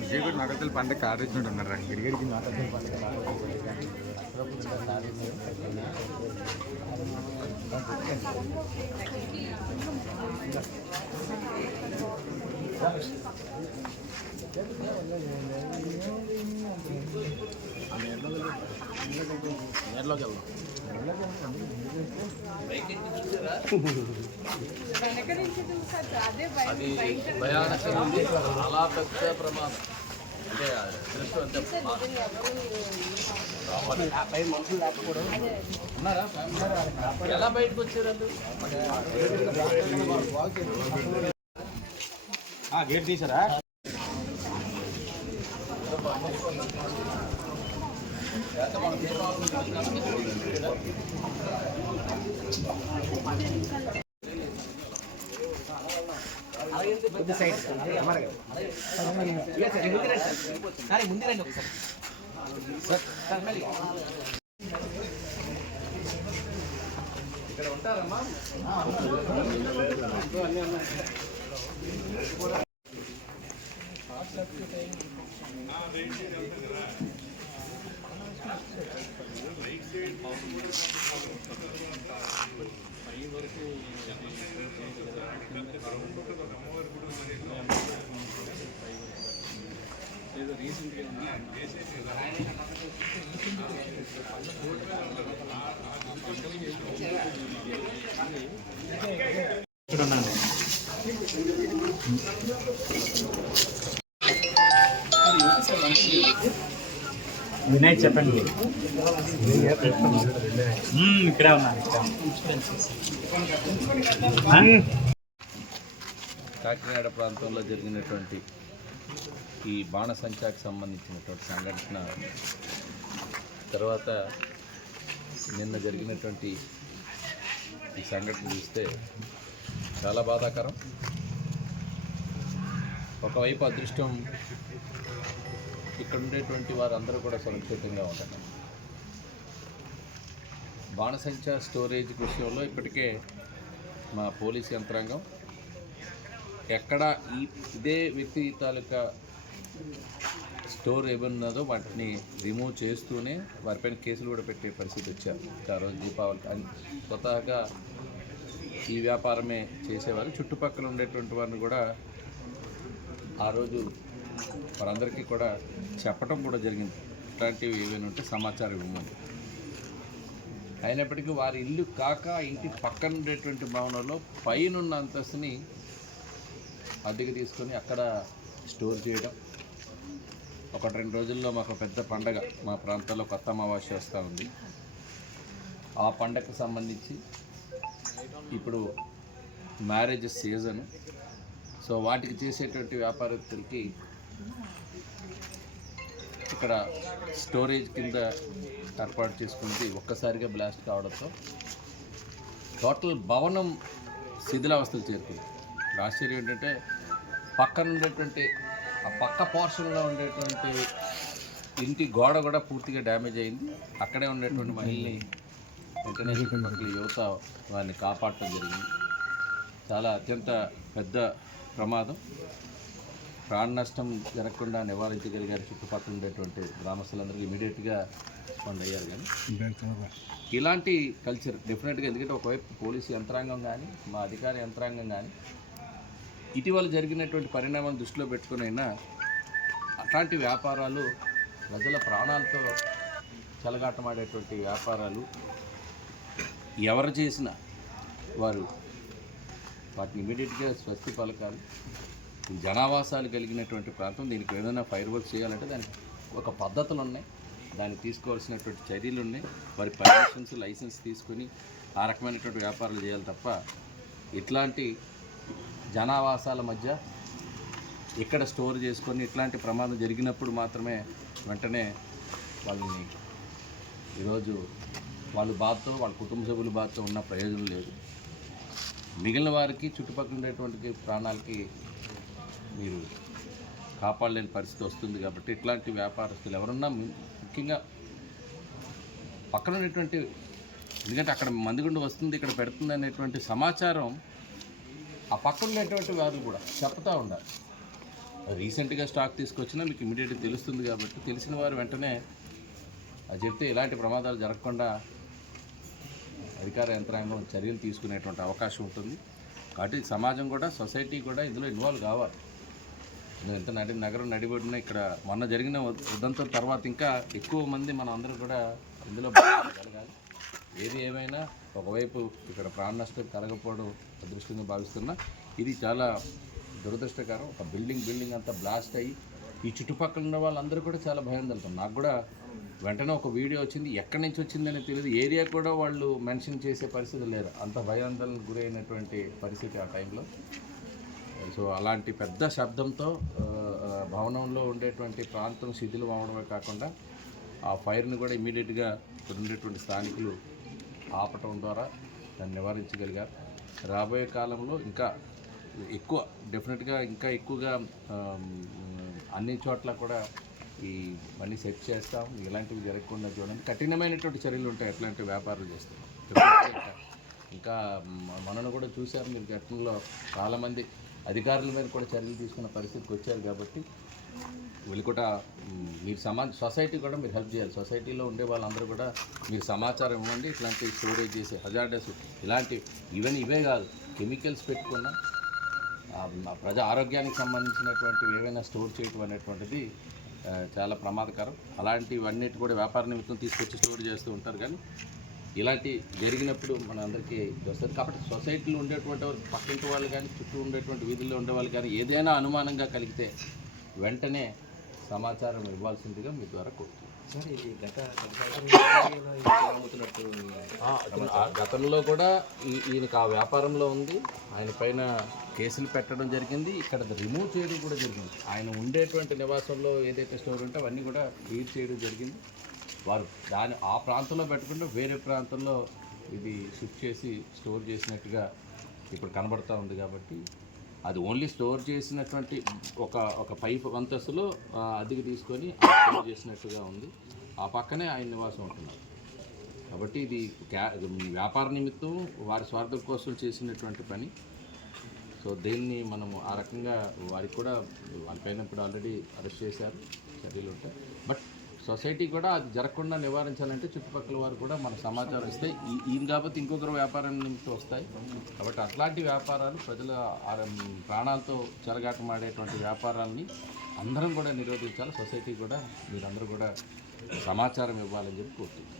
విజయగూడ నాగతల పండుగ ఆడించుంటున్నారు గిరిగిరికి నాగతల పండుగ నేర్లోకి వెళ్దాం. అది భయానకమైంది, చాలా పెద్ద ప్రమాదం. అంటే ఉన్నారా? ఎలా బయటకు వచ్చారు? గేట్ తీసారా? ముందు ఒకసారి ఇక్కడ ఉంటారమ్మా. వినయ్ చెప్పండి. ఇక్కడే ఉన్నాను. కాకినాడ ప్రాంతంలో జరిగినటువంటి ఈ బాణసంచాకి సంబంధించినటువంటి సంఘటన తర్వాత నిన్న జరిగినటువంటి ఈ సంఘటన చూస్తే చాలా బాధాకరం. ఒకవైపు అదృష్టం, ఇక్కడ ఉండేటువంటి వారందరూ కూడా సురక్షితంగా ఉంటారు. బాణసంచా స్టోరేజ్ విషయంలో ఇప్పటికే మా పోలీస్ యంత్రాంగం ఎక్కడ ఇదే వ్యక్తి తాలూకా స్టోర్ ఏమన్నదో వాటిని రిమూవ్ చేస్తూనే వారిపైన కేసులు కూడా పెట్టే పరిస్థితి వచ్చారు. ఆ రోజు దీపావళి స్వతహాగా ఈ వ్యాపారమే చేసేవారు. చుట్టుపక్కల ఉండేటువంటి వారిని కూడా ఆ రోజు వారందరికీ కూడా చెప్పడం కూడా జరిగింది, ఇట్లాంటివి ఏవైనా ఉంటే సమాచారం ఇవ్వమని. అయినప్పటికీ వారి ఇల్లు కాక ఇంటి పక్కన ఉండేటువంటి భవనంలో పైనున్న అంతస్తుని అద్దెకి తీసుకొని అక్కడ స్టోర్ చేయడం. 1-2 రోజుల్లో మాకు పెద్ద పండగ మా ప్రాంతాల్లో కొత్త అమావాస్య వస్తూ ఉంది. ఆ పండగకు సంబంధించి ఇప్పుడు మ్యారేజ్ సీజన్, సో వాటికి చేసేటువంటి వ్యాపారస్తులకి ఇక్కడ స్టోరేజ్ కింద ఏర్పాటు చేసుకుంది. ఒక్కసారిగా బ్లాస్ట్ కావడంతో టోటల్ భవనం శిథిలావస్థలు చేరుకుంది. ఆశ్చర్యం ఏంటంటే పక్కన ఉండేటువంటి ఆ పక్క పోర్షన్లో ఉండేటువంటి ఇంటి గోడ కూడా పూర్తిగా డ్యామేజ్ అయింది. అక్కడే ఉండేటువంటి మహిళని వెంటనే చుట్టుపక్కల యువత వారిని కాపాడటం జరిగింది. చాలా అత్యంత పెద్ద ప్రమాదం. ప్రాణ నష్టం జరగకుండా నివారించగలిగారు చుట్టుపక్కల ఉండేటువంటి గ్రామస్తులందరికీ ఇమీడియట్గా రెస్పాండ్ అయ్యారు. కానీ ఇలాంటి కల్చర్ డెఫినెట్గా, ఎందుకంటే ఒకవైపు పోలీసు యంత్రాంగం కానీ మా అధికార యంత్రాంగం కానీ ఇటీవల జరిగినటువంటి పరిణామాలను దృష్టిలో పెట్టుకుని అయినా అట్లాంటి వ్యాపారాలు ప్రజల ప్రాణాలతో చెలగాటమాడేటువంటి వ్యాపారాలు ఎవరు చేసినా వారు వాటిని ఇమీడియట్గా స్వస్తి పలకాలి. జనావాసాలు కలిగినటువంటి ప్రాంతం, దీనికి ఏదైనా ఫైర్ వర్క్స్ చేయాలంటే దానికి ఒక పద్ధతులు ఉన్నాయి, దానికి తీసుకోవాల్సినటువంటి చర్యలు ఉన్నాయి. వారి పర్మిషన్స్ లైసెన్స్ తీసుకొని ఆ రకమైనటువంటి వ్యాపారాలు చేయాలి తప్ప ఇట్లాంటి జనావాసాల మధ్య ఇక్కడ స్టోర్ చేసుకొని ఇట్లాంటి ప్రమాదం జరిగినప్పుడు మాత్రమే వెంటనే వాళ్ళని ఈరోజు వాళ్ళ బాధతో వాళ్ళ కుటుంబ సభ్యుల బాధతో ఉన్న ప్రయోజనం లేదు. మిగిలిన వారికి చుట్టుపక్కల ఉండేటువంటి ప్రాణాలకి మీరు కాపాడలేని పరిస్థితి వస్తుంది. కాబట్టి ఇట్లాంటి వ్యాపారస్తులు ఎవరున్నా ముఖ్యంగా పక్కన ఉన్నటువంటి, ఎందుకంటే అక్కడ మందిగుండు వస్తుంది ఇక్కడ పెడుతుంది అనేటువంటి సమాచారం ఆ పక్కన ఉండేటువంటి వారు కూడా చెప్తా ఉండాలి. రీసెంట్గా స్టాక్ తీసుకొచ్చినా మీకు ఇమీడియట్గా తెలుస్తుంది కాబట్టి తెలిసిన వారు వెంటనే అది చెప్తే ఇలాంటి ప్రమాదాలు జరగకుండా అధికార యంత్రాంగం చర్యలు తీసుకునేటువంటి అవకాశం ఉంటుంది. కాబట్టి సమాజం కూడా, సొసైటీ కూడా ఇందులో ఇన్వాల్వ్ కావాలి. ఎంత నగరం నడిబడిన ఇక్కడ మొన్న జరిగిన ఉదంతం తర్వాత ఇంకా ఎక్కువ మంది మనం అందరూ కూడా ఇందులో జరగాలి. ఏది ఏమైనా ఒకవైపు ఇక్కడ ప్రాణ నష్టం కలగకపోవడం అదృష్టంగా భావిస్తున్నా, ఇది చాలా దురదృష్టకరం. ఒక బిల్డింగ్ అంతా బ్లాస్ట్ అయ్యి ఈ చుట్టుపక్కల ఉన్న వాళ్ళందరూ కూడా చాలా భయాందోళన. నాకు కూడా వెంటనే ఒక వీడియో వచ్చింది, ఎక్కడి నుంచి వచ్చిందని తెలియదు, ఏరియా కూడా వాళ్ళు మెన్షన్ చేసే పరిస్థితి లేరు, అంత భయాందోళనకు గురైనటువంటి పరిస్థితి ఆ టైంలో. సో అలాంటి పెద్ద శబ్దంతో భవనంలో ఉండేటువంటి ప్రాంతం శిథిలం అవడమే కాకుండా ఆ ఫైర్ని కూడా ఇమీడియట్గా ఇక్కడ ఉండేటువంటి స్థానికులు ఆపటం ద్వారా దాన్ని నివారించగలిగారు. రాబోయే కాలంలో ఇంకా ఎక్కువ డెఫినెట్గా ఇంకా ఎక్కువగా అన్ని చోట్ల కూడా ఈ మనీ సెట్ చేస్తాం. ఇలాంటివి జరగకుండా చూడండి, కఠినమైనటువంటి చర్యలు ఉంటాయి ఎట్లాంటి వ్యాపారాలు చేస్తాం. ఇంకా మనను కూడా చూశారు మీరు, ఘటనలో చాలామంది అధికారుల మీద కూడా చర్యలు తీసుకున్న పరిస్థితికి వచ్చారు. కాబట్టి వీళ్ళు కూడా మీరు సొసైటీ కూడా మీరు హెల్ప్ చేయాలి. సొసైటీలో ఉండే వాళ్ళందరూ కూడా మీరు సమాచారం ఇవ్వండి. ఇట్లాంటి స్టోరేజ్ చేసే హజార్డస్ ఇలాంటి ఇవే కాదు, కెమికల్స్ పెట్టుకున్న ప్రజా ఆరోగ్యానికి సంబంధించినటువంటివి ఏవైనా స్టోర్ చేయటం అనేటువంటిది చాలా ప్రమాదకరం. అలాంటివన్నిటి కూడా వ్యాపార నిమిత్తం తీసుకొచ్చి స్టోర్ చేస్తూ ఉంటారు. కానీ ఇలాంటి జరిగినప్పుడు మన అందరికీ వస్తుంది. కాబట్టి సొసైటీలో ఉండేటువంటి పక్కింటి వాళ్ళు కానీ, చుట్టూ ఉండేటువంటి వీధుల్లో ఉండేవాళ్ళు కానీ ఏదైనా అనుమానంగా కలిగితే వెంటనే సమాచారం ఇవ్వాల్సిందిగా మీ ద్వారా కోరుతున్నాను. గతంలో కూడా ఈయనకు ఆ వ్యాపారంలో ఉంది, ఆయన పైన కేసులు పెట్టడం జరిగింది, ఇక్కడ రిమూవ్ చేయడం కూడా జరిగింది. ఆయన ఉండేటువంటి నివాసంలో ఏదైతే స్టోర్ ఉంటే అవన్నీ కూడా క్లియర్ చేయడం జరిగింది. వారు ఆ ప్రాంతంలో పెట్టకుండా వేరే ప్రాంతంలో ఇది షిఫ్ట్ చేసి స్టోర్ చేసినట్టుగా ఇప్పుడు కనబడుతూ ఉంది. కాబట్టి అది ఓన్లీ స్టోర్ చేసినటువంటి ఒక పైప్ అంతస్తులో అద్దెకి తీసుకొని స్టోర్ చేసినట్టుగా ఉంది. ఆ పక్కనే ఆయన నివాసం ఉంటున్నారు. కాబట్టి ఇది వ్యాపార నిమిత్తం వారి స్వార్థం కోసం చేసినటువంటి పని. సో దీన్ని మనము ఆ రకంగా వారికి కూడా వాళ్ళపైన ఇప్పుడు ఆల్రెడీ అరెస్ట్ చేశారు, చర్యలు ఉంటాయి. బట్ సొసైటీ కూడా అది జరగకుండా నివారించాలంటే చుట్టుపక్కల వారు కూడా మన సమాచారం ఇస్తే ఈయన కాబట్టి ఇంకొకరు వ్యాపారం నిమిత్తం వస్తాయి. కాబట్టి అట్లాంటి వ్యాపారాలు, ప్రజల ప్రాణాలతో చెలగాటమాడేటువంటి వ్యాపారాలని అందరం కూడా నిరోధించాలి. సొసైటీ కూడా మీరందరూ కూడా సమాచారం ఇవ్వాలని చెప్పి కోరుతున్నాను.